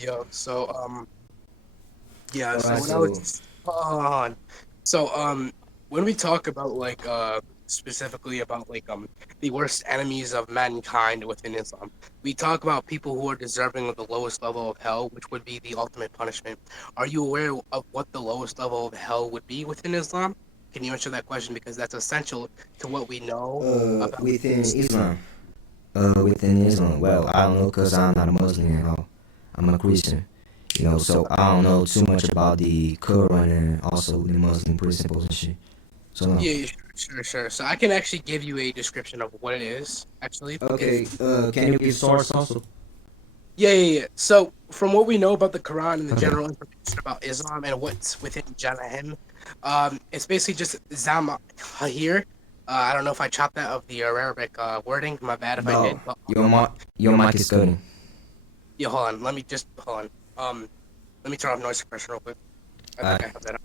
Yo, so yeah, so Alright, when I so was on, so when we talk about like specifically about like the worst enemies of mankind within Islam, we talk about people who are deserving of the lowest level of hell, which would be the ultimate punishment. Are you aware of what the lowest level of hell would be within Islam? Can you answer that question because that's essential to what we know about within this? Islam, well, I don't know because I'm not a Muslim at all. I'm a Christian, so I don't know too much about the Quran and also the Muslim principles and shit. So no. Yeah, yeah, sure. So I can actually give you a description of what it is, actually, if Okay, can you give source also? yeah. So, from what we know about the Quran and the Okay. general information about Islam and what's within Jannah, it's basically just Zama here. I don't know if I chopped that of the Arabic wording. My bad if I Dog, did. But your mic is cutting. yeah, hold on. Let me just hold on. Let me turn off noise suppression real quick. I think Alright. I have that.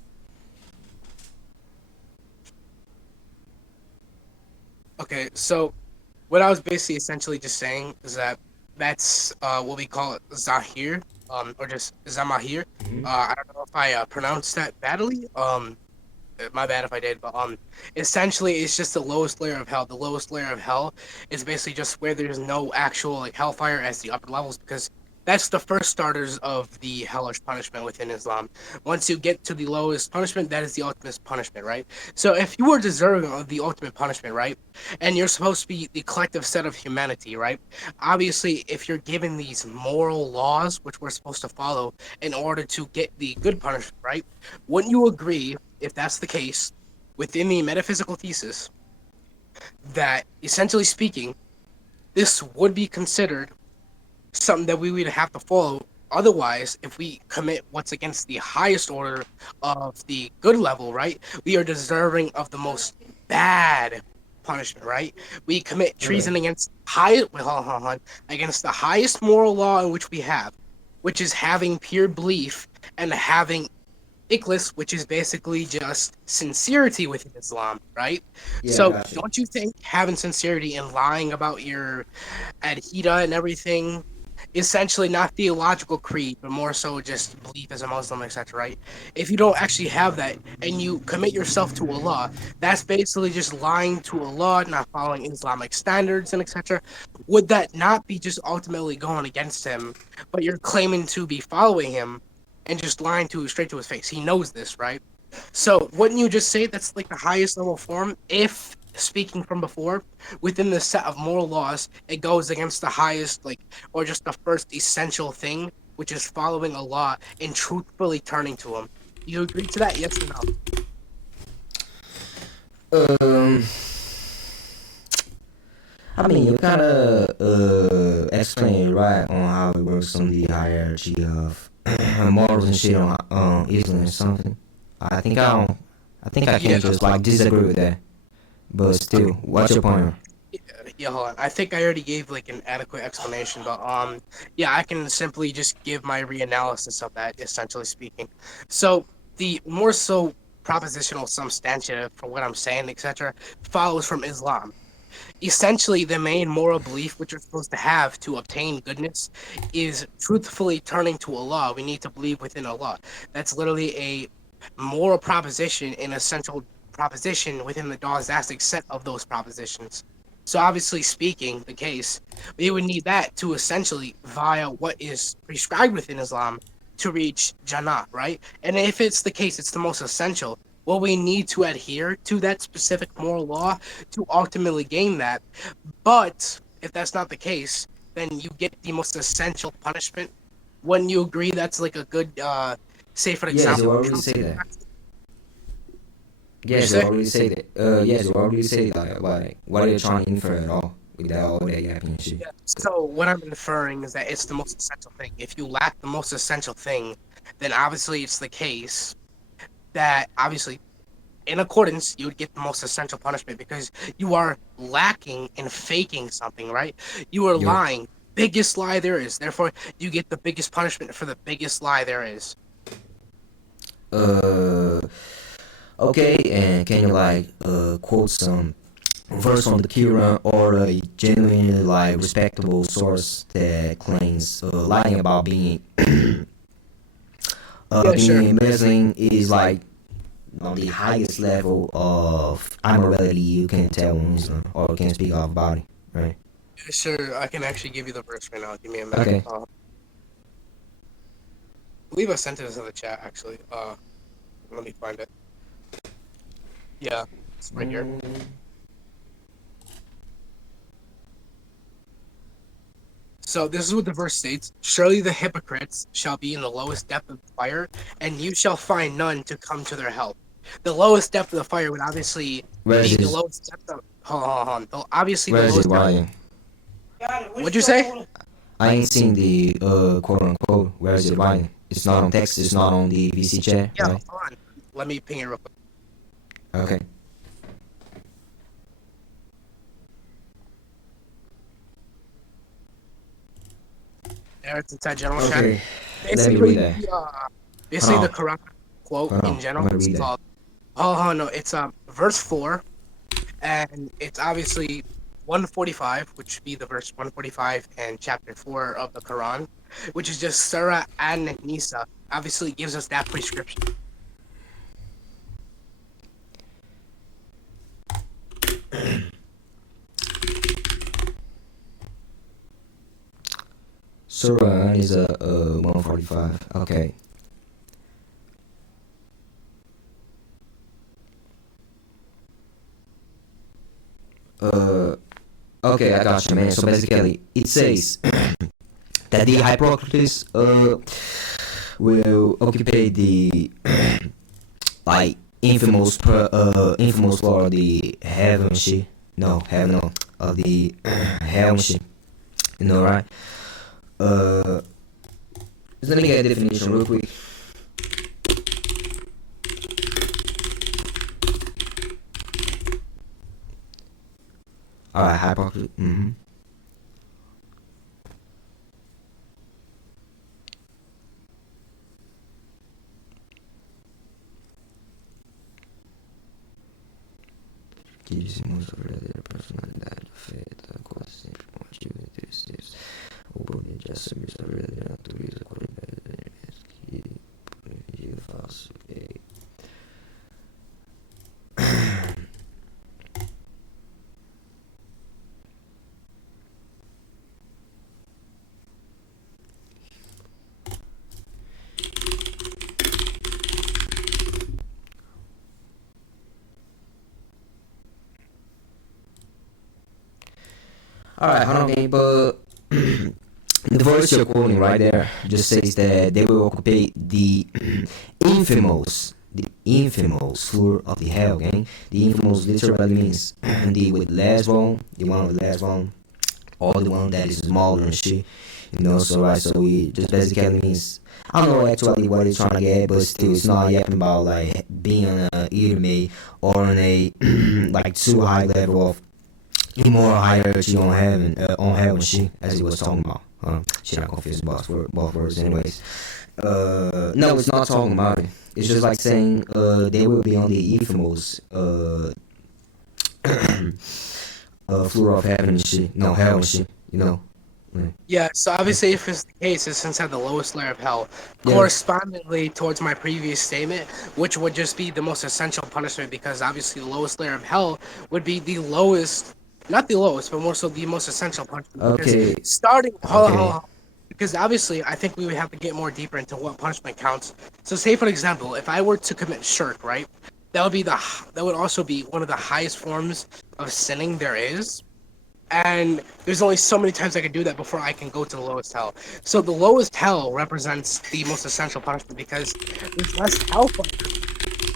Okay, so what I was basically essentially just saying is that that's what we call it Zahir, or just Zamahir. I don't know if I pronounced that badly. My bad if I did, but essentially it's just the lowest layer of hell. The lowest layer of hell is basically just where there's no actual like hellfire as the upper levels because that's the first starters of the hellish punishment within Islam. Once you get to the lowest punishment, that is the ultimate punishment, right? So if you are deserving of the ultimate punishment, right, and you're supposed to be the collective set of humanity, right? Obviously, if you're given these moral laws which we're supposed to follow in order to get the good punishment, right? Wouldn't you agree if that's the case, within the metaphysical thesis, that essentially speaking, this would be considered something that we would have to follow. Otherwise, if we commit what's against the highest order of the good level, right, we are deserving of the most bad punishment, right? We commit Okay. treason against against the highest moral law in which we have, which is having pure belief and having ikhlas, which is basically just sincerity within Islam, right? Yeah, I So got you. don't you think having sincerity and lying about your adhida and everything, essentially not theological creed, but more so just belief as a Muslim, etc., right? If you don't actually have that and you commit yourself to Allah, that's basically just lying to Allah, not following Islamic standards and etc. Would that not be just ultimately going against him, but you're claiming to be following him and just lying to straight to his face? He knows this, right? So wouldn't you just say that's like the highest level form if speaking from before within the set of moral laws it goes against the highest like or just the first essential thing which is following Allah and truthfully turning to him? Do you agree to that, yes or no? Um, I mean, you kind of explained right on how it works on the hierarchy of morals and shit on Islam or something. I think I don't. I think I Yeah, can just like disagree with that. But still, okay. what's your point? Yeah, yeah, hold on. I think I already gave like an adequate explanation, but yeah, I can simply just give my reanalysis of that, essentially speaking. So the more so propositional substantive for what I'm saying, etc., follows from Islam. Essentially, the main moral belief which you're supposed to have to obtain goodness is truthfully turning to Allah. We need to believe within Allah. That's literally a moral proposition, an essential proposition within the dogmatic set of those propositions. So, obviously speaking, the case, we would need that to essentially, via what is prescribed within Islam, to reach Jannah, right? And if it's the case, it's the most essential. Well, we need to adhere to that specific moral law to ultimately gain that. But if that's not the case, then you get the most essential punishment. Wouldn't you agree that's like a good, say for Yes, you example, already truth? say that. Would you Yes, you say? already say that. Yes, you already say that. Like, what are you trying to infer at all with that all that yapping and shit? Yeah. So what I'm inferring is that it's the most essential thing. If you lack the most essential thing, then obviously it's the case that obviously in accordance, you would get the most essential punishment because you are lacking in faking something, right? You are Yo. lying. Biggest lie there is. Therefore, you get the biggest punishment for the biggest lie there is. Uh. Okay, and can you like quote some? verse from the Quran or a genuinely like respectable source that claims lying about being Yeah, sure. being Muslim is like on the highest level of immorality you can tell in Islam or can speak of body, right? Yeah, sure. I can actually give you the verse right now. Give me a minute. Okay. I believe I sent it in the chat actually. Let me find it. Yeah, it's right here. So this is what the verse states: "Surely the hypocrites shall be in the lowest depth of the fire, and you shall find none to come to their help." The lowest depth of the fire would obviously Where is be the this? lowest depth of. Hold on, hold on. Obviously, the Where is it lowest depth. writing? What'd you say? I ain't seen the quote unquote. Where is it writing? It's not on text. It's not on the VC chat, Yeah, right? hold on. Let me ping it real quick. Okay. There, it's inside general chat. Okay. Let me read Basically, that. basically Hold the on. Quran quote Hold on. in I'm general gonna is read that. called. Oh no, it's verse 4, and it's obviously 145, which would be the verse 145 and chapter 4 of the Quran, which is just Surah An-Nisa. Obviously, gives us that prescription. Surah is a 145. Okay. Uh. Okay, I got you, man. So basically, it says that the Hippocrates will occupy the like infamous floor of the heaven shit. No, heaven no. Of the hell shit. You know, right? Uh just let me get a definition real quick. Alright, Hippocrates. Dizemos a verdadeira personalidade do feita, quase sempre com motivo de interesses. O bonito de assumir a verdadeira natureza, qualidade da que por indivíduo falso. Alright, hold on, game, but the verse you're quoting right there just says that they will occupy the infamous floor of the hell, gang. The infamous literally means the with last one, the one with the last one, or the one that is smaller and shit. You know, so right, so we just basically means I don't know actually what it's trying to get, but still it's not yapping about like being on a enemy or on a like too high level of immoral hierarchy on heaven shit, as he was talking about. Shit, I confused both words. Anyways, no, it's not talking about it. It's just like saying they will be on the infamous floor of heaven and shit. No, hell and shit. You know. Yeah, so obviously, if it's the case, it's inside the lowest layer of hell, Yeah. correspondingly towards my previous statement, which would just be the most essential punishment, because obviously the lowest layer of hell would be the lowest, not the lowest, but more so the most essential punishment. Because Okay. starting, hold on, Okay. hold on. Because obviously, I think we would have to get more deeper into what punishment counts. So, say for example, if I were to commit shirk, right, that would also be one of the highest forms of sinning there is, and there's only so many times I can do that before I can go to the lowest hell. So the lowest hell represents the most essential punishment, because there's less hellfire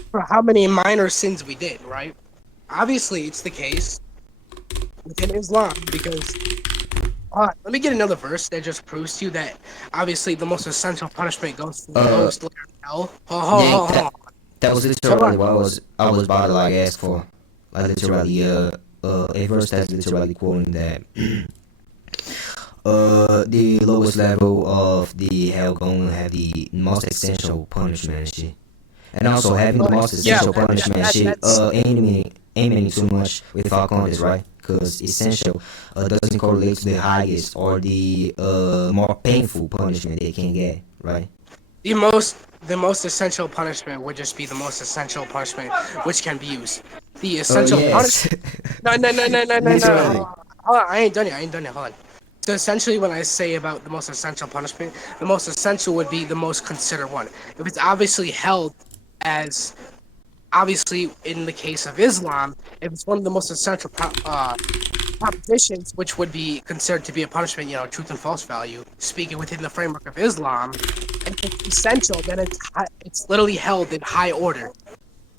for how many minor sins we did, right? Obviously, it's the case within Islam, because let me get another verse that just proves to you that obviously the most essential punishment goes to the lowest layer of hell. Yeah, Hold on. that was Hold literally on. what I was about to like ask for. Like literally a verse that's literally quoting that the lowest level of the hell gonna have the most essential punishment and shit. And also having the most Yeah, essential punishment and shit, enemy aiming too much without context, right? Because essential doesn't correlate to the highest or the more painful punishment they can get, right? The most essential punishment would just be the most essential punishment which can be used. The essential punishment. Yes. No. Literally. Hold on. I ain't done it. I ain't done it. Hold on. So essentially, when I say about the most essential punishment, the most essential would be the most considered one. If it's obviously held as obviously in the case of Islam, if it's one of the most essential propositions, which would be considered to be a punishment, truth and false value, speaking within the framework of Islam, and if it's essential, then it's literally held in high order.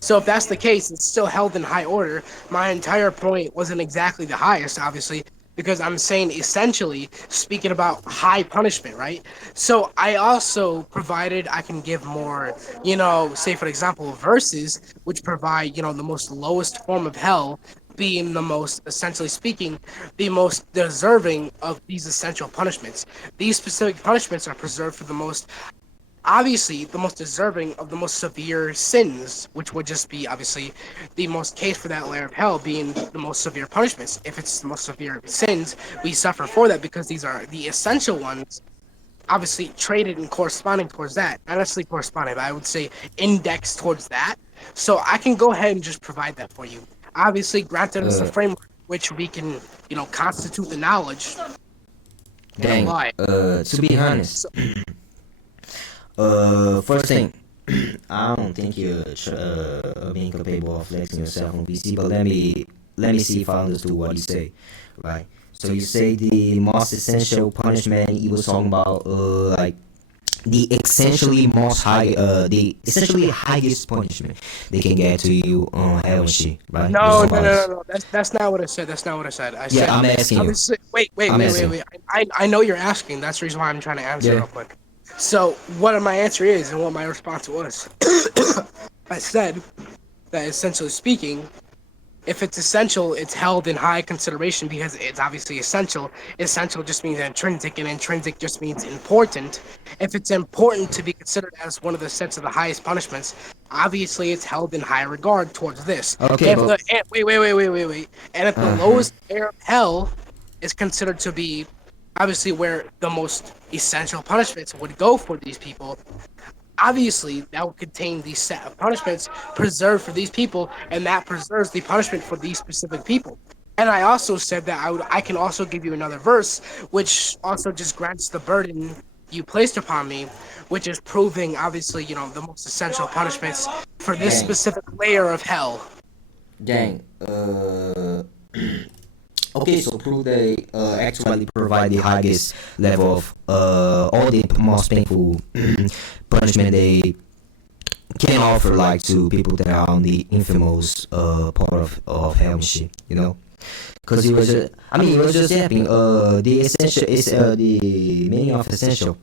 So if that's the case, it's still held in high order. My entire point wasn't exactly the highest, obviously, because I'm saying essentially speaking about high punishment, right? So I also provided I can give more, say for example, verses which provide, the most lowest form of hell being the most, essentially speaking, the most deserving of these essential punishments. These specific punishments are preserved for the most obviously the most deserving of the most severe sins, which would just be obviously the most case for that layer of hell being the most severe punishments. If it's the most severe sins, we suffer for that because these are the essential ones, obviously traded and corresponding towards that. Not necessarily corresponding, but I would say indexed towards that. So I can go ahead and just provide that for you. Obviously, granted us a Uh, framework which we can, constitute the knowledge and Gang. apply it. To be honest, So, first thing, I don't think you're being capable of flexing yourself on VC, but let me see if I understood what you say, right? So you say the most essential punishment you was talking about, like the essentially highest punishment they can get to you on hell and shit, right? You was no, talking no, about no, no, this. no. That's not what I said. That's not what I said. I Yeah, said I'm asking you. obviously. Wait, wait, I'm wait, wait, asking. wait. I know you're asking. That's the reason why I'm trying to answer Yeah. real quick. So what my answer is and what my response was, I said that essentially speaking, if it's essential, it's held in high consideration because it's obviously essential. Essential just means intrinsic, and intrinsic just means important. If it's important to be considered as one of the sets of the highest punishments, obviously it's held in high regard towards this. Okay, If but the wait, and if the uh-huh. lowest layer of hell is considered to be obviously where the most essential punishments would go for these people, obviously that would contain these set of punishments preserved for these people, and that preserves the punishment for these specific people. And I also said that I can also give you another verse which also just grants the burden you placed upon me, which is proving obviously the most essential punishments for this Gang, specific layer of hell. gang. Okay, so prove they actually provide the highest level of all the most painful punishment they can offer, like to people that are on the infamous part of hell and shit, you know? Because it was just, I mean, it was just happening. The essential is the meaning of essential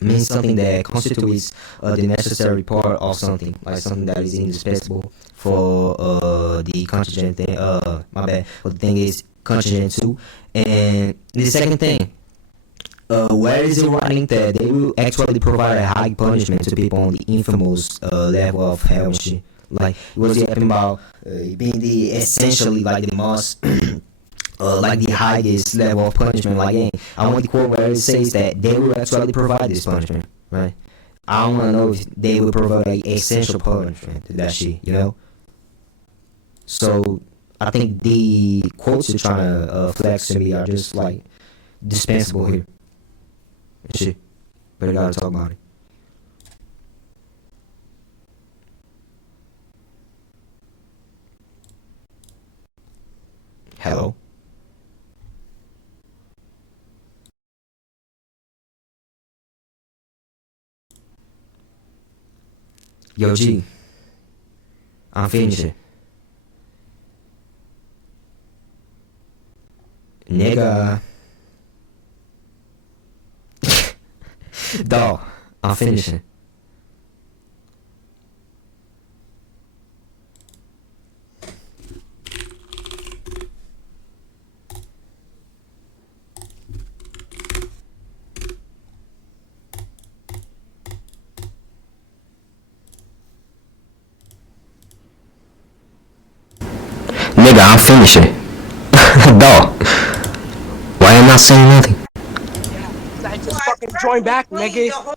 means something that constitutes the necessary part of something, like something that is indispensable for the contingent thing. My bad. But the thing is contingent too. And the second thing, where is it writing that they will actually provide a high punishment to people on the infamous level of hell and shit? Like, it was talking about being the essentially like the most like the highest level of punishment. Like, hey, I want the quote where it says that they will actually provide this punishment, right? I don't want to know if they will provide a essential punishment to that shit, you know? So I think the quotes you're trying to flex to me are just like dispensable here and shit. But I gotta talk about it. Hello? Yo, G, I'm finishing. Nigga. Dog, I'm finishing. Nigga, I'm finishing. Dog. Why am I not saying nothing? I just fucking joined back, nigga.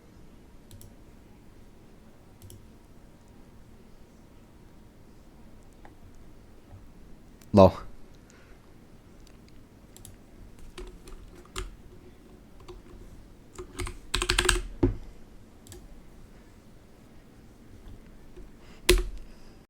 Low.